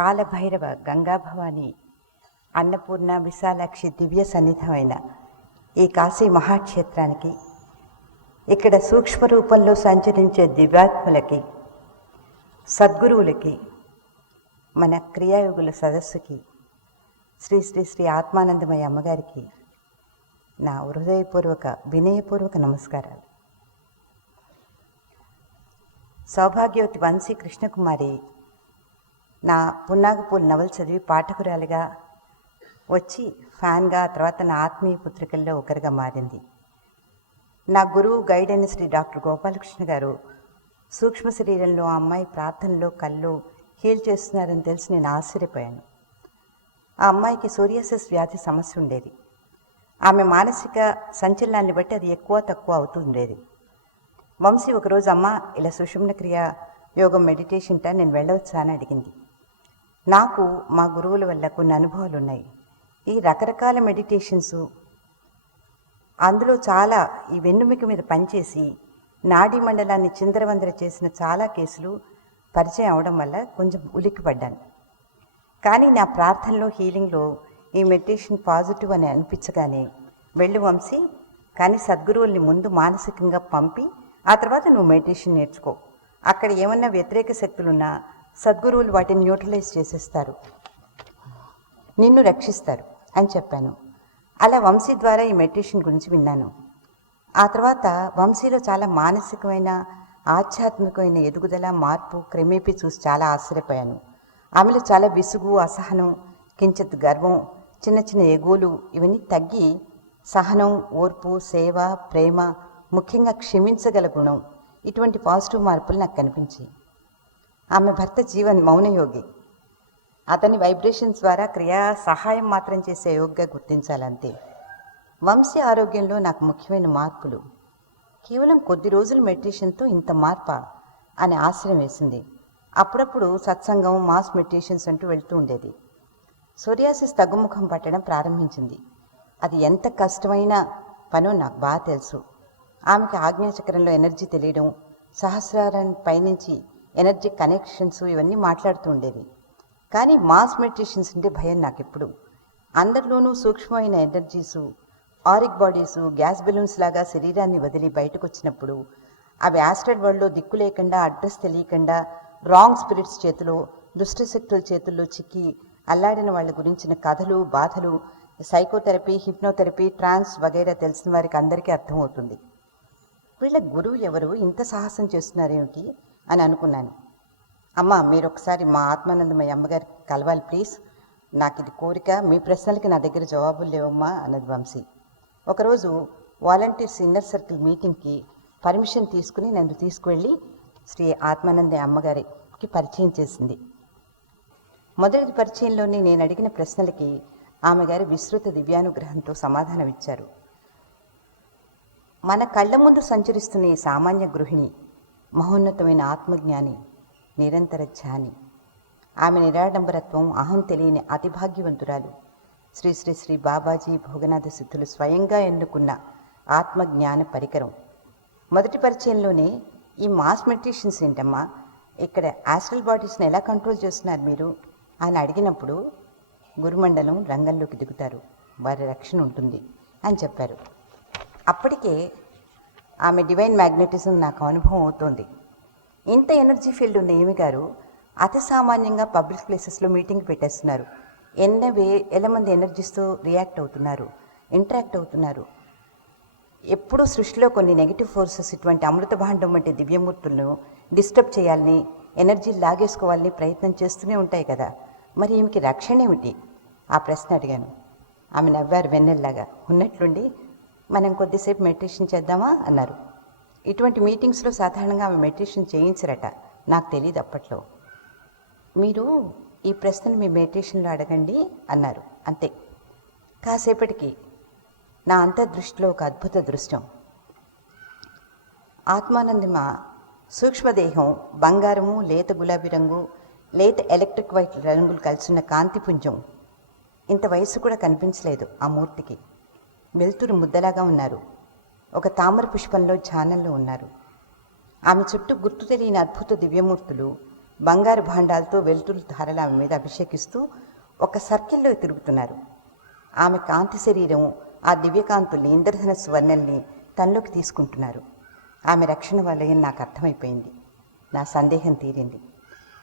కాలభైరవ గంగాభవాని అన్నపూర్ణ విశాలాక్షి దివ్య సన్నిధమైన ఈ కాశీ మహాక్షేత్రానికి, ఇక్కడ సూక్ష్మ రూపంలో సంచరించే దివ్యాత్మలకి, సద్గురువులకి, మన క్రియాయోగుల సదస్సుకి, శ్రీ శ్రీ శ్రీ ఆత్మానందమయ్య అమ్మగారికి నా హృదయపూర్వక వినయపూర్వక నమస్కారాలు. సౌభాగ్యవతి వంశీ కృష్ణకుమారి నా పున్నాగపూల్ నవల్ చదివి పాఠకురాలిగా వచ్చి ఫ్యాన్గా, తర్వాత నా ఆత్మీయ పుత్రికల్లో ఒకరిగా మారింది. నా గురువు గైడ్ అయిన శ్రీ డాక్టర్ గోపాలకృష్ణ గారు సూక్ష్మ శరీరంలో ఆ అమ్మాయి ప్రార్థనలో కళ్ళు హీల్ చేస్తున్నారని తెలిసి నేను ఆశ్చర్యపోయాను. ఆ అమ్మాయికి సోరియాసిస్ వ్యాధి సమస్య ఉండేది. ఆమె మానసిక సంచలనాన్ని బట్టి అది ఎక్కువ తక్కువ అవుతుండేది. వంశీ ఒకరోజు, అమ్మ ఇలా సుషుమ్న క్రియా యోగం మెడిటేషన్ నేను వెళ్ళవచ్చా అని అడిగింది. నాకు మా గురువుల వల్ల కొన్ని అనుభవాలు ఉన్నాయి. ఈ రకరకాల మెడిటేషన్స్, అందులో చాలా ఈ వెన్నుమిక మీద పనిచేసి నాడీ మండలాన్ని చిందరవందర చేసిన చాలా కేసులు పరిచయం అవడం వల్ల కొంచెం ఉలిక్కిపడ్డాను. కానీ నా ప్రార్థనలో, హీలింగ్లో ఈ మెడిటేషన్ పాజిటివ్ అని అనిపించగానే, వెళ్ళు వంశీ, కానీ సద్గురువుల్ని ముందు మానసికంగా పంపి ఆ తర్వాత నువ్వు మెడిటేషన్ నేర్చుకో. అక్కడ ఏమన్నా వ్యతిరేక శక్తులున్నా సద్గురువులు వాటిని న్యూట్రలైజ్ చేసేస్తారు, నిన్ను రక్షిస్తారు అని చెప్పాను. అలా వంశీ ద్వారా ఈ మెడిటేషన్ గురించి విన్నాను. ఆ తర్వాత వంశీలో చాలా మానసికమైన, ఆధ్యాత్మికమైన ఎదుగుదల, మార్పు క్రమేపీ చూసి చాలా ఆశ్చర్యపోయాను. ఆమెలో చాలా విసుగు, అసహనం, కించిత్ గర్వం, చిన్న చిన్న ఎగోలు ఇవన్నీ తగ్గి సహనం, ఓర్పు, సేవ, ప్రేమ, ముఖ్యంగా క్షమించగల గుణం, ఇటువంటి పాజిటివ్ మార్పులు నాకు కనిపించాయి. ఆమె భర్త జీవన్ మౌనయోగి. అతని వైబ్రేషన్స్ ద్వారా క్రియా సహాయం మాత్రం చేసే యోగ్గా గుర్తించాలంతే. వంశీ ఆరోగ్యంలో నాకు ముఖ్యమైన మార్పులు, కేవలం కొద్ది రోజుల మెడిటేషన్తో ఇంత మార్పా అని ఆశ్చర్యం వేసింది. అప్పుడప్పుడు సత్సంగం, మాస్ మెడిటేషన్స్ అంటూ వెళ్తూ ఉండేది. సోరియాసిస్ తగ్గుముఖం పట్టడం ప్రారంభించింది. అది ఎంత కష్టమైన పనో నాకు బాగా తెలుసు. ఆమెకి ఆజ్ఞాచక్రంలో ఎనర్జీ తెలియడం, సహస్రారం పైనుంచి ఎనర్జీ కనెక్షన్స్ ఇవన్నీ మాట్లాడుతూ ఉండేది. కానీ మాస్ మెడిటేషన్స్ అంటే భయం నాకెప్పుడు. అందరిలోనూ సూక్ష్మమైన ఎనర్జీసు, ఆరిక్ బాడీసు గ్యాస్ బెలూన్స్ లాగా శరీరాన్ని వదిలి బయటకు వచ్చినప్పుడు అవి యాస్ట్రాయిడ్ వరల్డ్లో దిక్కు లేకుండా, అడ్రస్ తెలియకుండా, రాంగ్ స్పిరిట్స్ చేతిలో, దుష్టశక్తుల చేతుల్లో చిక్కి అల్లాడిన వాళ్ళ గురించిన కథలు, బాధలు సైకోథెరపీ, హిప్నోథెరపీ, ట్రాన్స్ వగైరా తెలిసిన వారికి అందరికీ అర్థమవుతుంది. వీళ్ళ గురువు ఎవరు ఇంత సాహసం చేస్తున్నారేమిటి అని అనుకున్నాను. అమ్మ, మీరు ఒకసారి మా ఆత్మానందమయ్య అమ్మగారికి కలవాలి ప్లీజ్, నాకు ఇది కోరిక, మీ ప్రశ్నలకి నా దగ్గర జవాబులు లేవమ్మా అన్నది వంశీ. ఒకరోజు వాలంటీర్స్ ఇన్నర్ సర్కిల్ మీటింగ్కి పర్మిషన్ తీసుకుని నన్ను తీసుకువెళ్ళి శ్రీ ఆత్మానందయ్య అమ్మగారికి పరిచయం చేసింది. మొదటి పరిచయంలోనే నేను అడిగిన ప్రశ్నలకి ఆమె గారి విస్తృత దివ్యానుగ్రహంతో సమాధానం ఇచ్చారు. మన కళ్ళ ముందు సంచరిస్తున్న ఈ సామాన్య గృహిణి మహోన్నతమైన ఆత్మజ్ఞాని, నిరంతర ధ్యాని. ఆమె నిరాడంబరత్వం, అహం తెలియని అతిభాగ్యవంతురాలు. శ్రీ శ్రీ శ్రీ బాబాజీ భోగనాథ సిద్ధులు స్వయంగా ఎన్నుకున్న ఆత్మజ్ఞాన పరికరం. మొదటి పరిచయంలోనే ఈ మాస్ మెడిటేషన్స్ ఏంటమ్మా, ఇక్కడ యాస్ట్రల్ బాడీస్ని ఎలా కంట్రోల్ చేస్తున్నారు మీరు అని అడిగినప్పుడు, గురుమండలం రంగంలోకి దిగుతారు, వారి రక్షణ ఉంటుంది అని చెప్పారు. అప్పటికే ఆమె డివైన్ మ్యాగ్నెటిజం నాకు అనుభవం అవుతోంది. ఇంత ఎనర్జీ ఫీల్డ్ ఉన్న ఏమి గారు అతి సామాన్యంగా పబ్లిక్ ప్లేసెస్లో మీటింగ్ పెట్టేస్తున్నారు. వేల మంది ఎనర్జీస్తో రియాక్ట్ అవుతున్నారు, ఇంటరాక్ట్ అవుతున్నారు. ఎప్పుడూ సృష్టిలో కొన్ని నెగిటివ్ ఫోర్సెస్ ఇటువంటి అమృత భాండం వంటి దివ్యమూర్తులను డిస్టర్బ్ చేయాలని, ఎనర్జీ లాగేసుకోవాలని ప్రయత్నం చేస్తూనే ఉంటాయి కదా, మరి ఈమెకి రక్షణ ఏమిటి? ఆ ప్రశ్న అడిగాను. ఆమె నవ్వారు వెన్నెల్లాగా. ఉన్నట్లుండి, మనం కొద్దిసేపు మెడిటేషన్ చేద్దామా అన్నారు. ఇటువంటి మీటింగ్స్లో సాధారణంగా ఆమె మెడిటేషన్ చేయించరట, నాకు తెలియదు అప్పట్లో. మీరు ఈ ప్రశ్నను మీ మెడిటేషన్లో అడగండి అన్నారు, అంతే. కాసేపటికి నా అంతర్దృష్టిలో ఒక అద్భుత దృశ్యం. ఆత్మానందమ సూక్ష్మదేహం బంగారము, లేత గులాబీ రంగు, లేత ఎలక్ట్రిక్ వైట్ రంగులు కలిసిన కాంతిపుంజం. ఇంత వయసు కూడా కనిపించలేదు ఆ మూర్తికి. వెలుతురు ముద్దలాగా ఉన్నారు. ఒక తామర పుష్పంలో ధ్యానంలో ఉన్నారు. ఆమె చుట్టూ గుర్తు తెలియని అద్భుత దివ్యమూర్తులు బంగారు భాండాలతో వెలుతురు ధారలు ఆమె మీద అభిషేకిస్తూ ఒక సర్కిల్లో తిరుగుతున్నారు. ఆమె కాంతి శరీరం ఆ దివ్యకాంతుల్ని, ఇంద్రధనస్సు వర్ణల్ని తనలోకి తీసుకుంటున్నారు. ఆమె రక్షణ వలయం నాకు అర్థమైపోయింది. నా సందేహం తీరింది.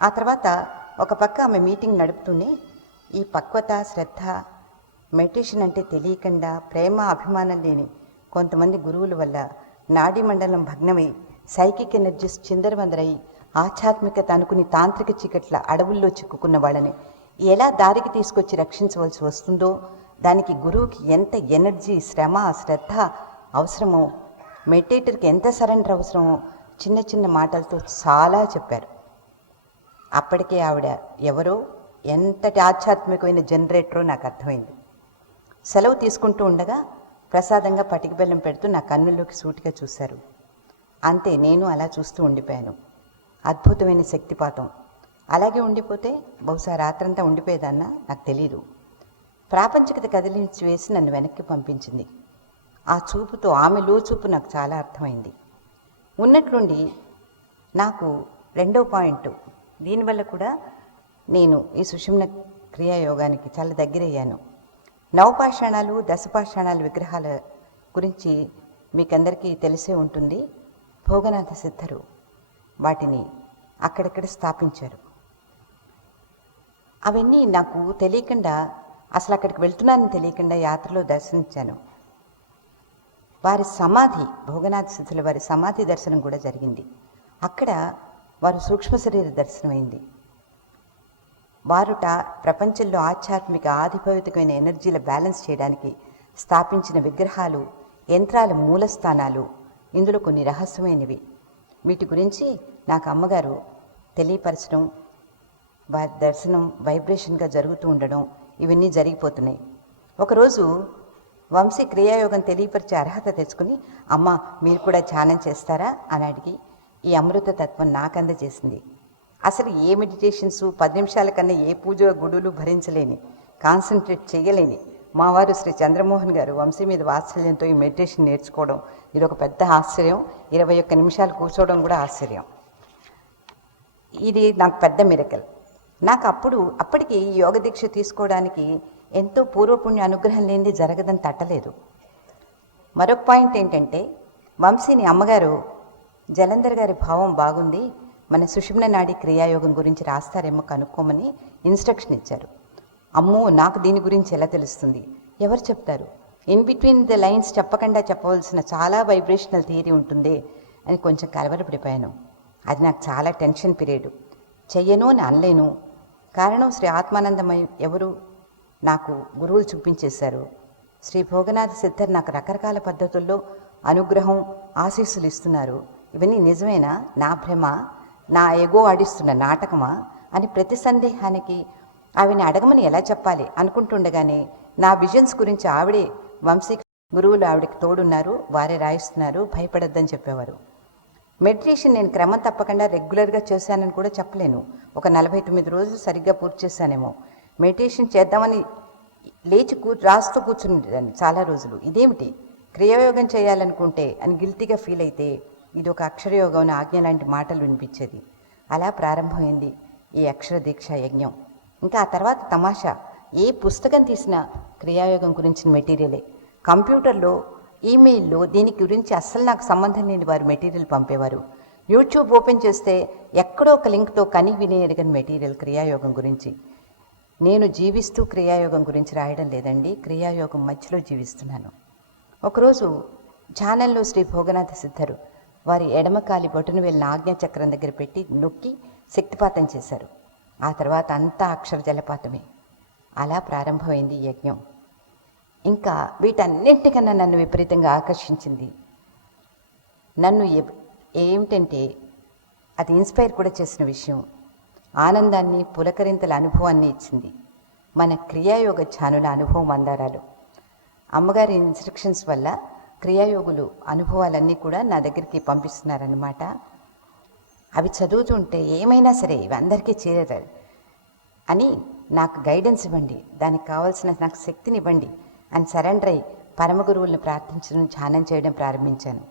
ఆ తర్వాత ఒక పక్క ఆమె మీటింగ్ నడుపుతూనే ఈ పక్వత, శ్రద్ధ, మెడిటేషన్ అంటే తెలియకుండా ప్రేమ, అభిమానం లేని కొంతమంది గురువుల వల్ల నాడీ మండలం భగ్నమై సైకిక్ ఎనర్జీస్ చిందరవందరై ఆధ్యాత్మికత అనుకుని తాంత్రిక చీకట్ల అడవుల్లో చిక్కుకున్న వాళ్ళని ఎలా దారికి తీసుకొచ్చి రక్షించవలసి వస్తుందో, దానికి గురువుకి ఎంత ఎనర్జీ, శ్రమ, శ్రద్ధ అవసరమో, మెడిటేటర్కి ఎంత సరెండర్ అవసరమో చిన్న చిన్న మాటలతో చాలా చెప్పారు. అప్పటికే ఆవిడ ఎవరో, ఎంతటి ఆధ్యాత్మికమైన జనరేటరో నాకు అర్థమైంది. సెలవు తీసుకుంటూ ఉండగా ప్రసాదంగా పటిక బెల్లం పెడుతూ నా కన్నుల్లోకి సూటిగా చూశారు. అంతే, నేను అలా చూస్తూ ఉండిపోయాను. అద్భుతమైన శక్తిపాతం. అలాగే ఉండిపోతే బహుశా రాత్రంతా ఉండిపోయేదన్నా నాకు తెలీదు. ప్రాపంచికత కదిలించి వేసి నన్ను వెనక్కి పంపించింది. ఆ చూపుతో ఆమె లోచూపు నాకు చాలా అర్థమైంది. ఉన్నట్లుండి నాకు రెండో పాయింట్, దీనివల్ల కూడా నేను ఈ సుషుమ్న క్రియాయోగానికి చాలా దగ్గరయ్యాను. నవపాషాణాలు, దశపాషాణాల విగ్రహాల గురించి మీకందరికీ తెలిసే ఉంటుంది. భోగనాథ సిద్ధరు వాటిని అక్కడక్కడ స్థాపించారు. అవన్నీ నాకు తెలియకుండా, అసలు అక్కడికి వెళ్తున్నానని తెలియకుండా యాత్రలో దర్శించాను. వారి సమాధి, భోగనాథ సిద్ధుల వారి సమాధి దర్శనం కూడా జరిగింది. అక్కడ వారు సూక్ష్మ శరీర దర్శనమైంది. వారుట ప్రపంచంలో ఆధ్యాత్మిక, ఆధిభౌతికమైన ఎనర్జీల బ్యాలెన్స్ చేయడానికి స్థాపించిన విగ్రహాలు, యంత్రాల మూలస్థానాలు. ఇందులో కొన్ని రహస్యమైనవి. వీటి గురించి నాకు అమ్మగారు తెలియపరచడం, వారి దర్శనం వైబ్రేషన్గా జరుగుతూ ఉండడం, ఇవన్నీ జరిగిపోతున్నాయి. ఒకరోజు వంశీ క్రియాయోగం తెలియపరిచే అర్హత తెచ్చుకుని, అమ్మ మీరు కూడా ధ్యానం చేస్తారా అని అడిగి ఈ అమృత తత్వం నాకు అందజేసింది. అసలు ఏ మెడిటేషన్స్ 10 నిమిషాల కన్నా ఏ పూజ, గుడులు భరించలేని, కాన్సన్ట్రేట్ చేయలేని మా వారు శ్రీ చంద్రమోహన్ గారు వంశీ మీద వాత్సల్యంతో ఈ మెడిటేషన్ నేర్చుకోవడం, ఇది ఒక పెద్ద ఆశ్చర్యం. 21 నిమిషాలు కూర్చోవడం కూడా ఆశ్చర్యం. ఇది నాకు పెద్ద మిరకల్. నాకు అప్పటికి యోగ దీక్ష తీసుకోవడానికి ఎంతో పూర్వపుణ్య అనుగ్రహం లేనిది జరగదని తట్టలేదు. మరొక పాయింట్ ఏంటంటే, వంశీని అమ్మగారు జలంధర్ గారి భావం బాగుంది, మన సుషుమ్న నాడి క్రియాయోగం గురించి రాస్తారేమో కనుక్కోమని ఇన్స్ట్రక్షన్ ఇచ్చారు. అమ్మో, నాకు దీని గురించి ఎలా తెలుస్తుంది, ఎవరు చెప్తారు, ఇన్ బిట్వీన్ ద లైన్స్ చెప్పకుండా చెప్పవలసిన చాలా వైబ్రేషనల్ థియరీ ఉంటుంది అని కొంచెం కలవరపడిపోయాను. అది నాకు చాలా టెన్షన్ పీరియడ్. చెయ్యను అని అనలేను. కారణం శ్రీ ఆత్మానందమై ఎవరు నాకు గురువులు చూపించేశారు. శ్రీ భోగనాథ సిద్ధర్ నాకు రకరకాల పద్ధతుల్లో అనుగ్రహం, ఆశీస్సులు ఇస్తున్నారు. ఇవన్నీ నిజమేనా, నా భ్రమ, నా ఎగో ఆడిస్తున్న నాటకమా అని ప్రతి సందేహానికి ఆవిని అడగమని ఎలా చెప్పాలి అనుకుంటుండగానే నా విజన్స్ గురించి ఆవిడే, వంశీ గురువులు ఆవిడకి తోడున్నారు, వారే రాయిస్తున్నారు, భయపడద్దని చెప్పేవారు. మెడిటేషన్ నేను క్రమం తప్పకుండా రెగ్యులర్గా చేశానని కూడా చెప్పలేను. ఒక 49 రోజులు సరిగ్గా పూర్తి చేశానేమో. మెడిటేషన్ చేద్దామని లేచి రాస్తూ కూర్చుండేదాన్ని చాలా రోజులు. ఇదేమిటి క్రియాయోగం చేయాలనుకుంటే అని గిల్టీగా ఫీల్ అయితే ఇది ఒక అక్షరయోగం ఆజ్ఞ లాంటి మాటలు వినిపించేది. అలా ప్రారంభమైంది ఈ అక్షర దీక్ష యజ్ఞం. ఇంకా ఆ తర్వాత తమాషా, ఏ పుస్తకం తీసినా క్రియాయోగం గురించిన మెటీరియలే. కంప్యూటర్లో, ఈమెయిల్లో దీని గురించి అస్సలు నాకు సంబంధం లేని వారు మెటీరియల్ పంపేవారు. యూట్యూబ్ ఓపెన్ చేస్తే ఎక్కడో ఒక లింక్తో కని విని ఎరగని మెటీరియల్ క్రియాయోగం గురించి. నేను జీవిస్తూ క్రియాయోగం గురించి రాయడం లేదండి, క్రియాయోగం మధ్యలో జీవిస్తున్నాను. ఒకరోజు ఛానల్లో శ్రీ భోగనాథ సిద్ధరు వారి ఎడమకాలి బొటను వెళ్ళిన ఆజ్ఞాచక్రం దగ్గర పెట్టి నొక్కి శక్తిపాతం చేశారు. ఆ తర్వాత అంతా అక్షర జలపాతమే. అలా ప్రారంభమైంది ఈ యజ్ఞం. ఇంకా వీటన్నింటికన్నా నన్ను విపరీతంగా ఆకర్షించింది, నన్ను ఏమిటంటే అది ఇన్స్పైర్ కూడా చేసిన విషయం, ఆనందాన్ని, పులకరింతల అనుభవాన్ని ఇచ్చింది మన క్రియాయోగ ఛానుల అనుభవం మందారాలు. అమ్మగారి ఇన్స్ట్రక్షన్స్ వల్ల క్రియాయోగులు అనుభవాలన్నీ కూడా నా దగ్గరికి పంపిస్తున్నారన్నమాట. అవి చదువుతుంటే ఏమైనా సరే ఇవి అందరికీ చేరారు అని నాకు గైడెన్స్ ఇవ్వండి, దానికి కావాల్సిన నాకు శక్తిని ఇవ్వండి అని సరెండర్ అయి పరమ గురువులను ప్రార్థించడం, ధ్యానం చేయడం ప్రారంభించాను.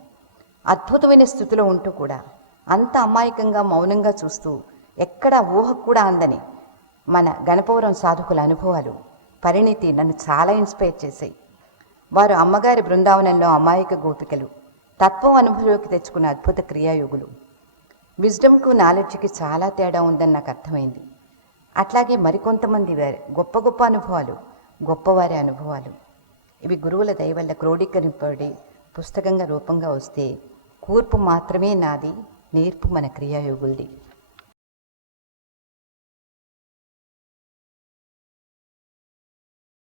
అద్భుతమైన స్థితిలో ఉంటూ కూడా అంత అమాయకంగా మౌనంగా చూస్తూ ఎక్కడ ఊహకు కూడా అందని మన గణపవరం సాధకుల అనుభవాలు, పరిణితి నన్ను చాలా ఇన్స్పైర్ చేశాయి. వారు అమ్మగారి బృందావనంలో అమాయక గోపికలు, తత్వం అనుభవంలోకి తెచ్చుకున్న అద్భుత క్రియాయోగులు. విజ్డమ్కు నాలెడ్జ్కి చాలా తేడా ఉందని నాకు అర్థమైంది. అట్లాగే మరికొంతమంది గొప్ప గొప్ప అనుభవాలు, గొప్పవారి అనుభవాలు. ఇవి గురువుల దయ వల్ల క్రోడీకరింపబడి పుస్తకంగా రూపంగా వస్తే కూర్పు మాత్రమే నాది, నేర్పు మన క్రియాయోగులది.